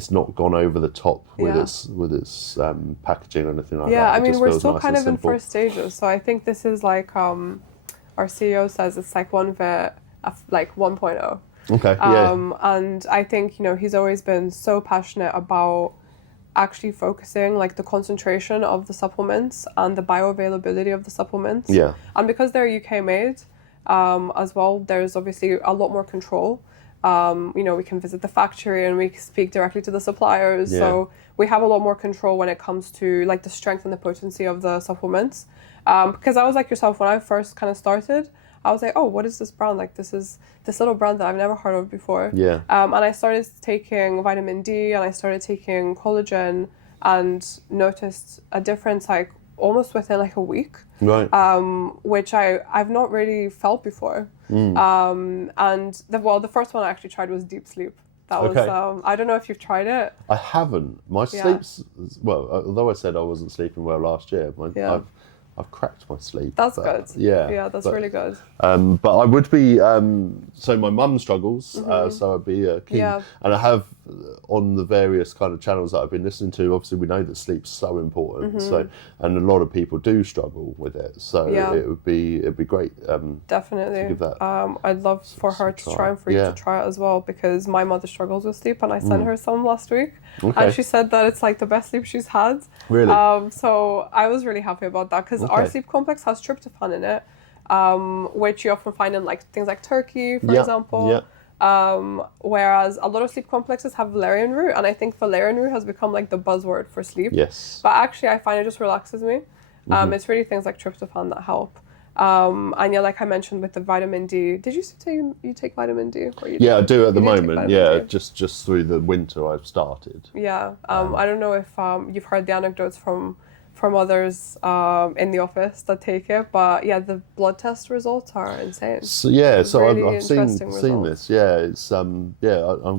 not gone over the top with its packaging or anything like that. Yeah, I mean, we're still kind of in first stages. So I think this is like, our CEO says it's like OneVit, like 1.0. Okay. And I think, he's always been so passionate about actually focusing like the concentration of the supplements and the bioavailability of the supplements. Yeah. And because they're UK made, as well, there's obviously a lot more control. We can visit the factory and we speak directly to the suppliers. Yeah. So we have a lot more control when it comes to like the strength and the potency of the supplements. Because I was like yourself, when I first kind of started, I was like, oh, what is this brand? Like, this is this little brand that I've never heard of before. Yeah. And I started taking vitamin D and I started taking collagen and noticed a difference like almost within like a week. Right. Which I've not really felt before. And the first one I actually tried was deep sleep. That was, I don't know if you've tried it. I haven't. My sleep's, although I said I wasn't sleeping well last year, I've cracked my sleep. That's good. Yeah, that's really good. But I would be, so my mum struggles, so I'd be keen. Yeah. And I have, on the various kind of channels that I've been listening to, obviously we know that sleep's so important. So, and a lot of people do struggle with it. So it'd be great. Definitely. To give that I'd love for her to try and for you to try it as well, because my mother struggles with sleep and I sent her some last week. Okay. And she said that it's like the best sleep she's had. Really? So I was really happy about that, because our sleep complex has tryptophan in it, which you often find in like things like turkey, for example. Yeah. Whereas a lot of sleep complexes have valerian root, and I think valerian root has become like the buzzword for sleep. Yes. But actually I find it just relaxes me. It's really things like tryptophan that help. And like I mentioned with the vitamin D, did you say you take vitamin D? Or you I do at the moment. Yeah, just through the winter I've started. Yeah. I don't know if you've heard the anecdotes from others in the office that take it, but the blood test results are insane. So really I've seen this. Yeah, it's I'm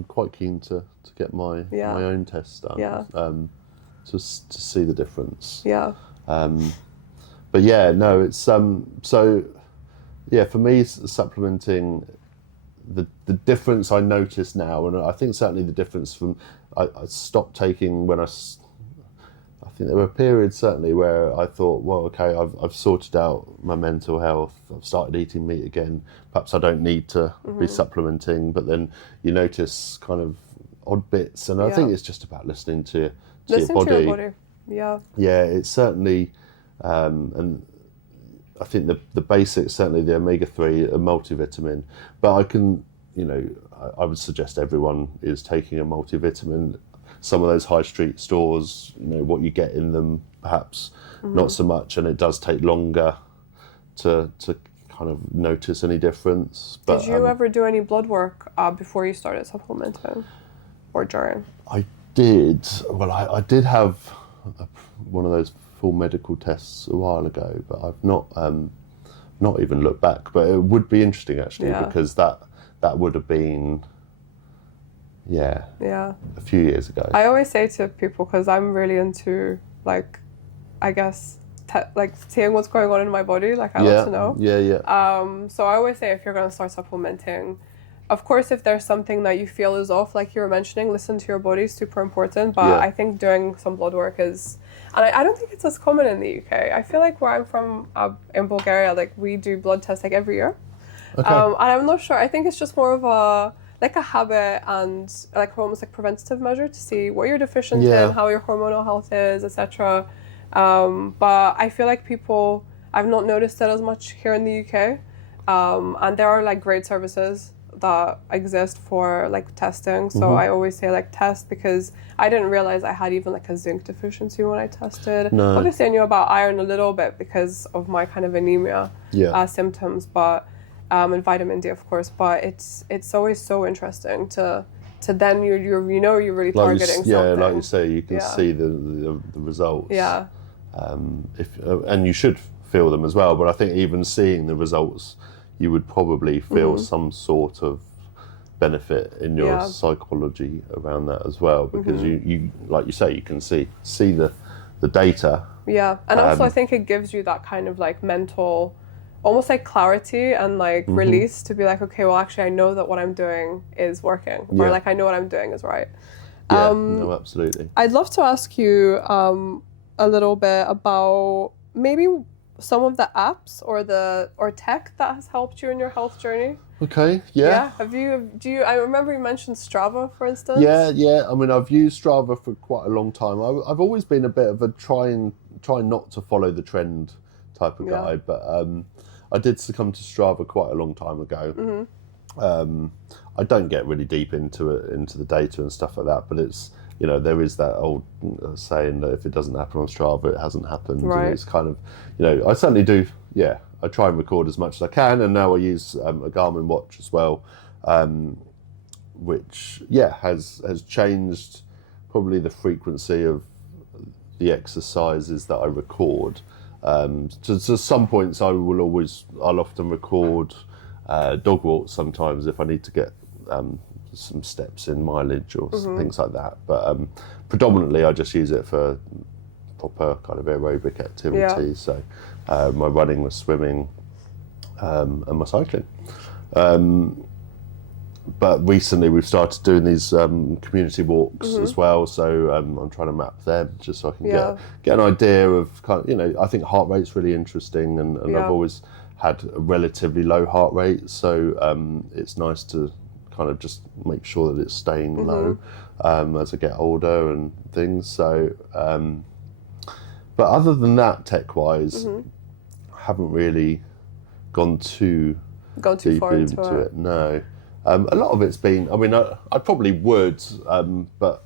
quite keen to get my own test done. Yeah. To see the difference. Yeah. But it's for me supplementing, the difference I notice now, and I think certainly the difference from I stopped taking when I think there were periods certainly where I thought, well, okay, I've sorted out my mental health, I've started eating meat again, perhaps I don't need to be supplementing, but then you notice kind of odd bits, and I think it's just about listening to your body. Yeah. Yeah, it's certainly, and I think the basics, certainly the omega-3, a multivitamin, but I would suggest everyone is taking a multivitamin. Some of those high street stores, what you get in them, perhaps not so much, and it does take longer to kind of notice any difference. But, did you ever do any blood work before you started supplementing, or during? I did. Well, I did have one of those full medical tests a while ago, but I've not even looked back. But it would be interesting actually, because that would have been a few years ago. I always say to people, because I'm really into I guess seeing what's going on in my body, I love to know. So I always say, if you're going to start supplementing, of course, if there's something that you feel is off, like you were mentioning, listen to your body, super important. But I think doing some blood work is, and I don't think it's as common in the UK. I feel like where I'm from in Bulgaria, we do blood tests every year. Okay. And I'm not sure. I think it's just more of a habit and almost preventative measure to see what you're deficient in, how your hormonal health is, etc. But I feel like I've not noticed it as much here in the UK. And there are great services that exist for testing. So I always say test, because I didn't realize I had even a zinc deficiency when I tested. No. Obviously I knew about iron a little bit because of my kind of anemia symptoms, but and vitamin D, of course. But it's always so interesting to then you're really targeting something. Yeah, like you say, you can see the results. Yeah. And you should feel them as well. But I think even seeing the results, you would probably feel some sort of benefit in your psychology around that as well, because you like you say, you can see the data. Yeah, and also I think it gives you that kind of mental, almost clarity and release to be okay, well actually I know that what I'm doing is working, or I know what I'm doing is right. Yeah, no, absolutely. I'd love to ask you a little bit about maybe some of the apps or tech that has helped you in your health journey. Okay, yeah. I remember you mentioned Strava, for instance. Yeah. I mean, I've used Strava for quite a long time. I've always been a bit of a try not to follow the trend type of guy, but I did succumb to Strava quite a long time ago. I don't get really deep into the data and stuff like that, but it's, there is that old saying that if it doesn't happen on Strava, it hasn't happened. Right. And it's kind of, I certainly do, I try and record as much as I can, and now I use a Garmin watch as well, which, has changed probably the frequency of the exercises that I record. To some points, I'll often record dog walks sometimes if I need to get some steps in, mileage or things like that. But predominantly I just use it for proper kind of aerobic activity. So my running, my swimming, and my cycling. But recently we've started doing these community walks as well. So I'm trying to map them just so I can get an idea of kind of, I think heart rate's really interesting, and I've always had a relatively low heart rate. So it's nice to kind of just make sure that it's staying low as I get older and things. So, but other than that, tech-wise, I haven't really gone too far into it. No. A lot of it's been, I mean, I probably would, but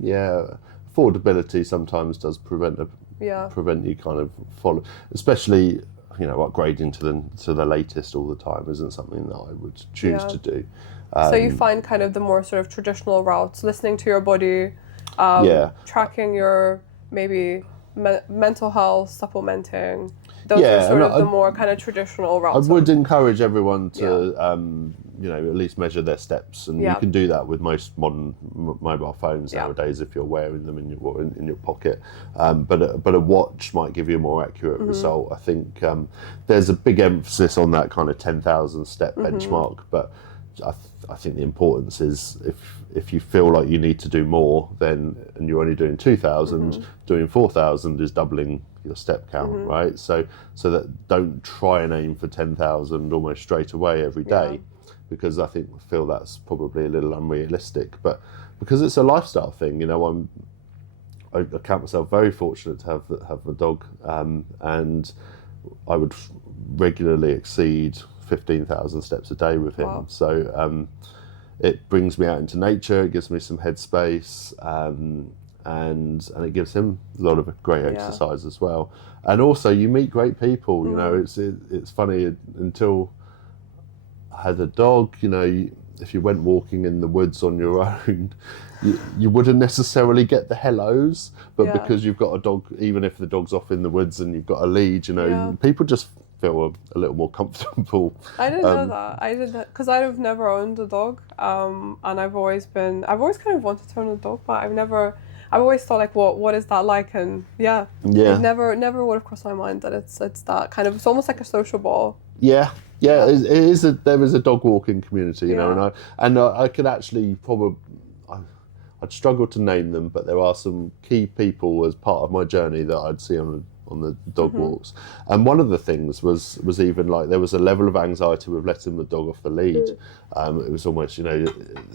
affordability sometimes does prevent you kind of follow, especially, upgrading to the latest all the time isn't something that I would choose to do. So you find kind of the more sort of traditional routes, listening to your body, tracking your maybe mental health, supplementing. Those are sort of the more kind of traditional routes. I would encourage everyone to, at least measure their steps, and you can do that with most modern mobile phones nowadays if you're wearing them in your pocket. But a watch might give you a more accurate result. I think there's a big emphasis on that kind of 10,000 step benchmark, but I think the importance is if you feel like you need to do more, then and you're only doing 2,000, doing 4,000 is doubling your step count, right? So that don't try and aim for 10,000 almost straight away every day, because I feel that's probably a little unrealistic. But because it's a lifestyle thing, you know, I count myself very fortunate to have a dog, and I would regularly exceed 15,000 steps a day with him. Wow. So it brings me out into nature, it gives me some headspace, and it gives him a lot of great exercise as well. And also you meet great people, you know, it's funny, until I had a dog, you know, if you went walking in the woods on your own, you wouldn't necessarily get the hellos, but because you've got a dog, even if the dog's off in the woods and you've got a lead, you know, people just feel a little more comfortable. I didn't know that. I did that because I've never owned a dog, and I've always kind of wanted to own a dog, but I've always thought like, what is that like? And it never would have crossed my mind that it's that kind of, it's almost like a social ball. Yeah. There is a dog walking community, you know, and I could actually I'd struggle to name them, but there are some key people as part of my journey that I'd see on the dog walks. And one of the things was even like there was a level of anxiety with letting the dog off the lead. It was almost, you know,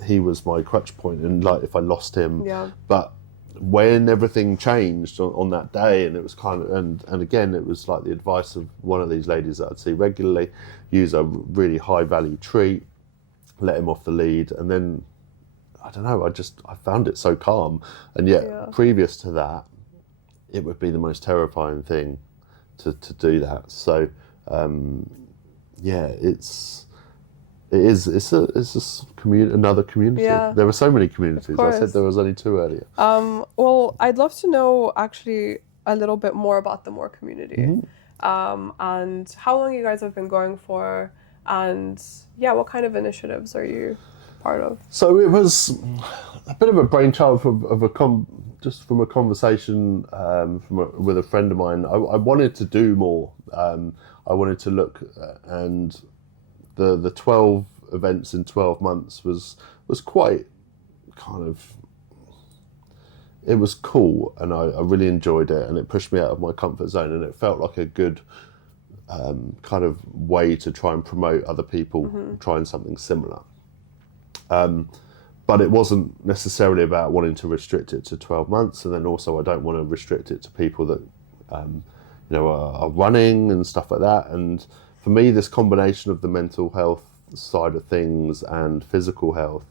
he was my crutch point, and like if I lost him, but when everything changed on that day, and it was kind of, and again, it was like the advice of one of these ladies that I'd see regularly, use a really high value treat, let him off the lead, and then, I don't know, I found it so calm. And yet previous to that, it would be the most terrifying thing to do that. So it's another community. There are so many communities. I said there was only 2 earlier. Well, I'd love to know actually a little bit more about the More community, and how long you guys have been going for, and what kind of initiatives are you part of? So it was a bit of a brainchild just from a conversation with a friend of mine. I wanted to do more. I wanted to look, and the 12 events in 12 months was quite kind of, it was cool, and I really enjoyed it, and it pushed me out of my comfort zone, and it felt like a good kind of way to try and promote other people trying something similar. But it wasn't necessarily about wanting to restrict it to 12 months, and then also I don't want to restrict it to people that you know, are running and stuff like that. And for me, this combination of the mental health side of things and physical health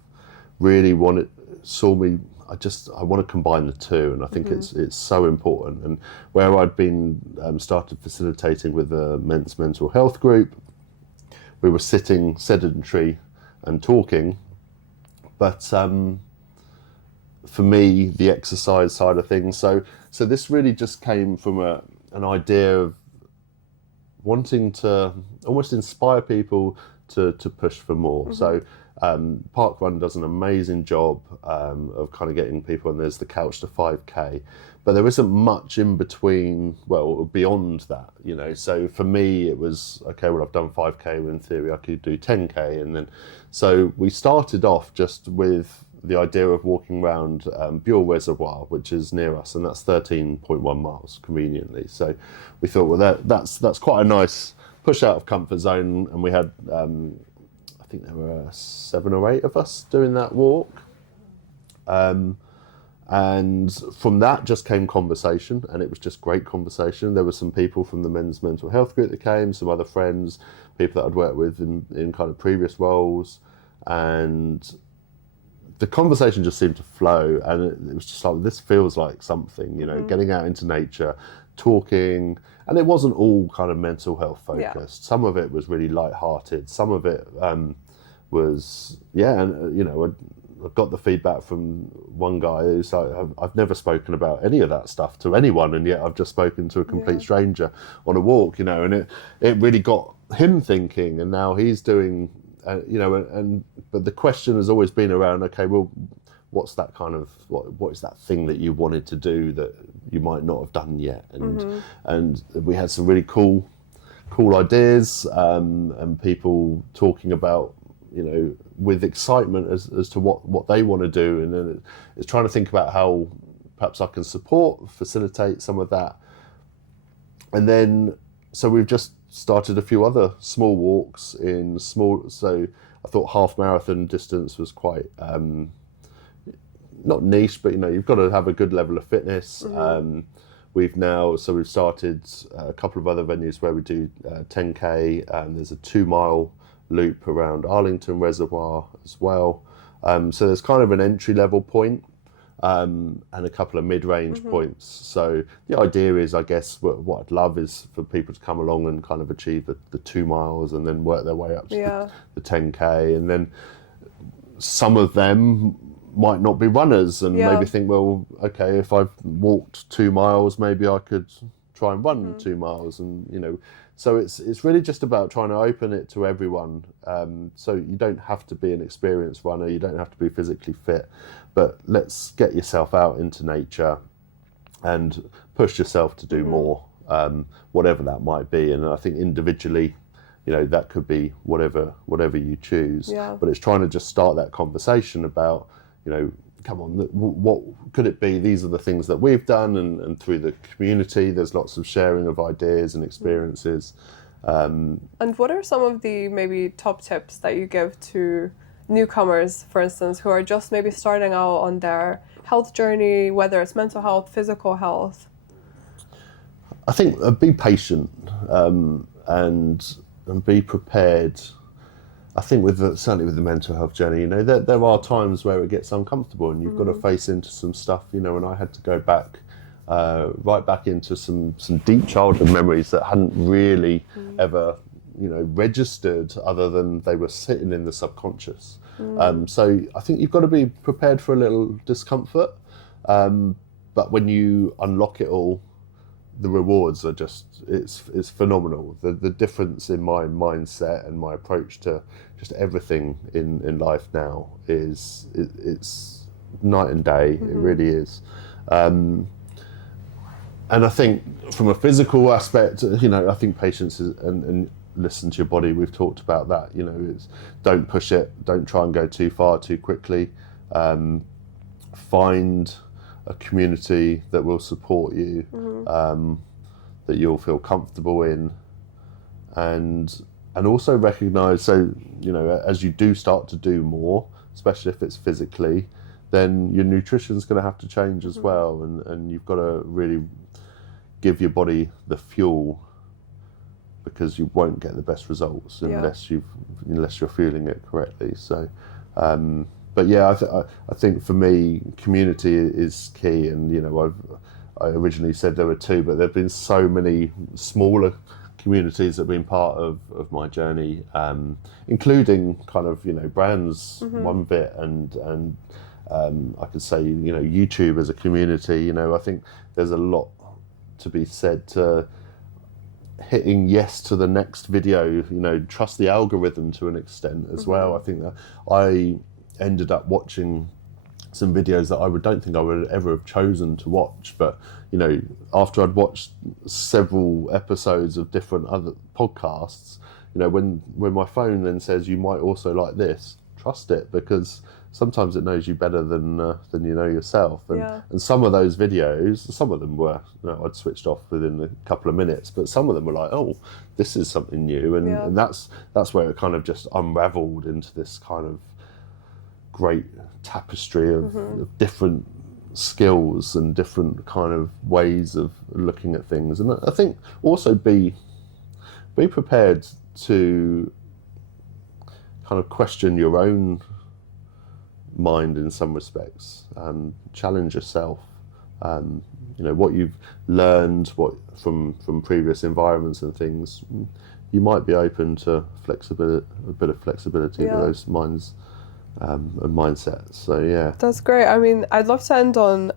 really I want to combine the two, and I think it's so important. And where I'd been started facilitating with the men's mental health group, we were sitting sedentary and talking, but for me, the exercise side of things, so this really just came from an idea of wanting to almost inspire people to push for more. So Parkrun does an amazing job of kind of getting people, and there's the couch to 5K, but there isn't much in between, well, beyond that, you know. So for me, it was, okay, well, I've done 5K, in theory I could do 10K. And then, so we started off just with the idea of walking around Buell Reservoir, which is near us, and that's 13.1 miles conveniently. So we thought, well, that's quite a nice push out of comfort zone, and we had I think there were 7 or 8 of us doing that walk, and from that just came conversation, and it was just great conversation. There were some people from the men's mental health group that came, some other friends, people that I'd worked with in kind of previous roles, and the conversation just seemed to flow, and it was just like, this feels like something, you know, getting out into nature, talking, and it wasn't all kind of mental health focused. Some of it was really light-hearted. Some of it was, and you know, I got the feedback from one guy who's like, I've never spoken about any of that stuff to anyone, and yet I've just spoken to a complete stranger on a walk, you know, and it really got him thinking, and now he's doing, you know, but the question has always been around, okay, well, what's that kind of, what is that thing that you wanted to do that you might not have done yet? And we had some really cool ideas, and people talking about with excitement as to what they want to do, and then it's trying to think about how perhaps I can facilitate some of that. And then, so we've just started a few other small walks so I thought half marathon distance was quite, not niche, but you've got to have a good level of fitness. We've started a couple of other venues where we do 10K, and there's a 2-mile loop around Arlington Reservoir as well. So there's kind of an entry level point, and a couple of mid-range points. So the idea is, I guess, what I'd love is for people to come along and kind of achieve the 2 miles and then work their way up to the 10K. And then some of them might not be runners and maybe think, well, okay, if I've walked 2 miles, maybe I could try and run 2 miles. And, so it's really just about trying to open it to everyone. So you don't have to be an experienced runner, you don't have to be physically fit, but let's get yourself out into nature and push yourself to do more, whatever that might be. And I think individually, that could be whatever you choose. But it's trying to just start that conversation about, come on, what could it be? These are the things that we've done, and through the community, there's lots of sharing of ideas and experiences. And what are some of the maybe top tips that you give to newcomers, for instance, who are just maybe starting out on their health journey, whether it's mental health, physical health? I think be patient, and be prepared. I think certainly with the mental health journey, there are times where it gets uncomfortable, and you've got to face into some stuff, and I had to go back, right back into some deep childhood memories that hadn't really ever, registered, other than they were sitting in the subconscious. So I think you've got to be prepared for a little discomfort, but when you unlock it all, the rewards are it's phenomenal. The difference in my mindset and my approach to just everything in life now it's night and day. It really is. And I think from a physical aspect, I think patience is, and listen to your body. We've talked about that. It's don't push it. Don't try and go too far too quickly. Find a community that will support you, that you'll feel comfortable in, and also recognise, so as you do start to do more, especially if it's physically, then your nutrition's going to have to change as well, and you've got to really give your body the fuel, because you won't get the best results unless you're fueling it correctly. So but yeah, I think for me, community is key. And I originally said there were 2, but there've been so many smaller communities that have been part of my journey, including kind of brands, OneVit, and I could say YouTube as a community. I think there's a lot to be said to hitting yes to the next video. Trust the algorithm to an extent as well. I think that I ended up watching some videos that I don't think I would ever have chosen to watch, but after I'd watched several episodes of different other podcasts, when my phone then says you might also like this, trust it, because sometimes it knows you better than you know yourself. And some of those videos, some of them were I'd switched off within a couple of minutes, but some of them were like, oh, this is something new, and that's where it kind of just unraveled into this kind of great tapestry of different skills and different kind of ways of looking at things. And I think also be prepared to kind of question your own mind in some respects, challenge yourself, what you've learned from previous environments and things. You might be open to a bit of flexibility with those minds and mindset. So yeah, that's great. I mean, I'd love to end on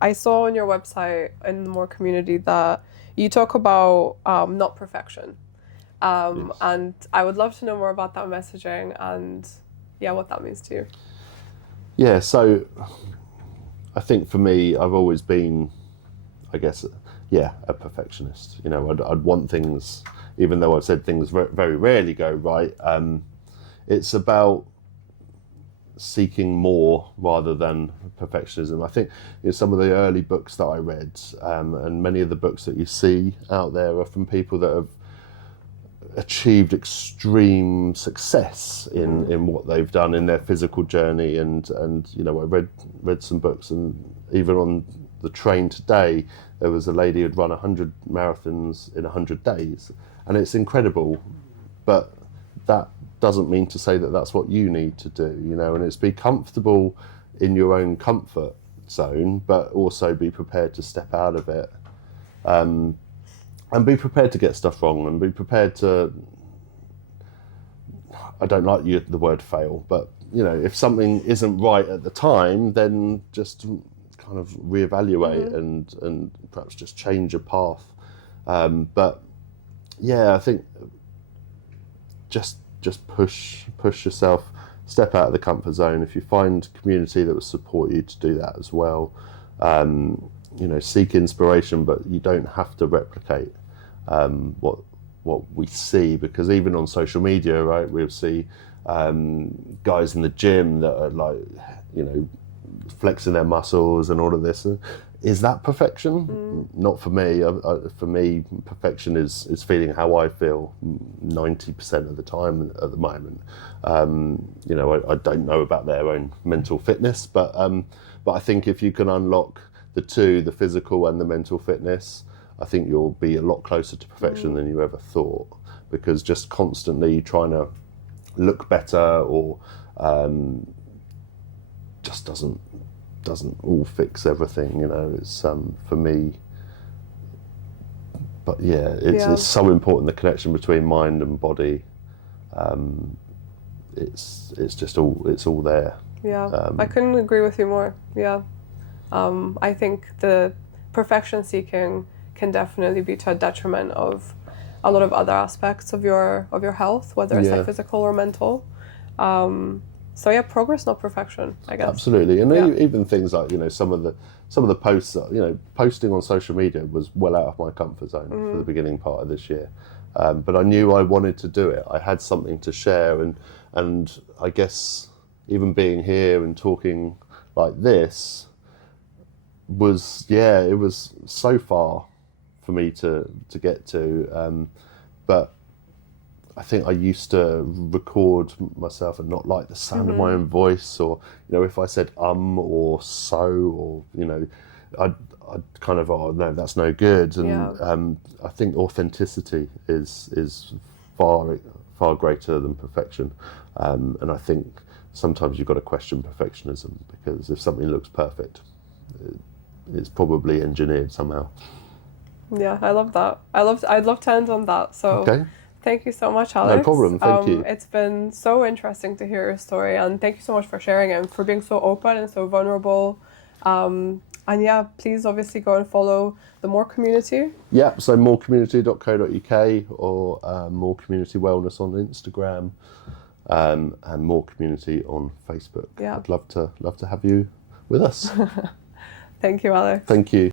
I saw on your website in the More community that you talk about not perfection, yes. And I would love to know more about that messaging and what that means to you. Yeah, so I think for me, I've always been, I guess, a perfectionist. I'd want things, even though I've said things very rarely go right. it's about seeking more rather than perfectionism. I think some of the early books that I read, and many of the books that you see out there are from people that have achieved extreme success in what they've done in their physical journey. And I read some books, and even on the train today, there was a lady who'd run 100 marathons in 100 days, and it's incredible. But that doesn't mean to say that that's what you need to do, and it's be comfortable in your own comfort zone, but also be prepared to step out of it, and be prepared to get stuff wrong, and be prepared to, I don't like the word fail, but if something isn't right at the time, then just kind of reevaluate and perhaps just change your path. But yeah, I think just push yourself, step out of the comfort zone. If you find community that will support you, to do that as well. Seek inspiration, but you don't have to replicate what we see, because even on social media, right, we'll see guys in the gym that are like, flexing their muscles and all of this. Is that perfection? Not for me. For me, perfection is feeling how I feel 90% of the time at the moment. I don't know about their own mental fitness, but I think if you can unlock the two, the physical and the mental fitness, I think you'll be a lot closer to perfection than you ever thought. Because just constantly trying to look better or just doesn't all fix everything, it's for me. But yeah, it's so important, the connection between mind and body. It's all there. I couldn't agree with you more. I think the perfection seeking can definitely be to a detriment of a lot of other aspects of your health, whether it's like physical or mental. So yeah, progress, not perfection, I guess. Absolutely, and even things like some of the posts, posting on social media was well out of my comfort zone for the beginning part of this year, but I knew I wanted to do it. I had something to share, and I guess even being here and talking like this was it was so far for me to get to, but I think I used to record myself and not like the sound of my own voice, or if I said or so, or I'd kind of, oh no, that's no good. And I think authenticity is far greater than perfection, and I think sometimes you've got to question perfectionism, because if something looks perfect, it's probably engineered somehow. Yeah, I love that. I'd love to end on that. So. Okay. Thank you so much, Alex. No problem, thank you. It's been so interesting to hear your story, and thank you so much for sharing and for being so open and so vulnerable. And yeah, please obviously go and follow the More Community. Yeah, so morecommunity.co.uk or More Community Wellness on Instagram, and More Community on Facebook. Yeah. I'd love to have you with us. Thank you, Alex. Thank you.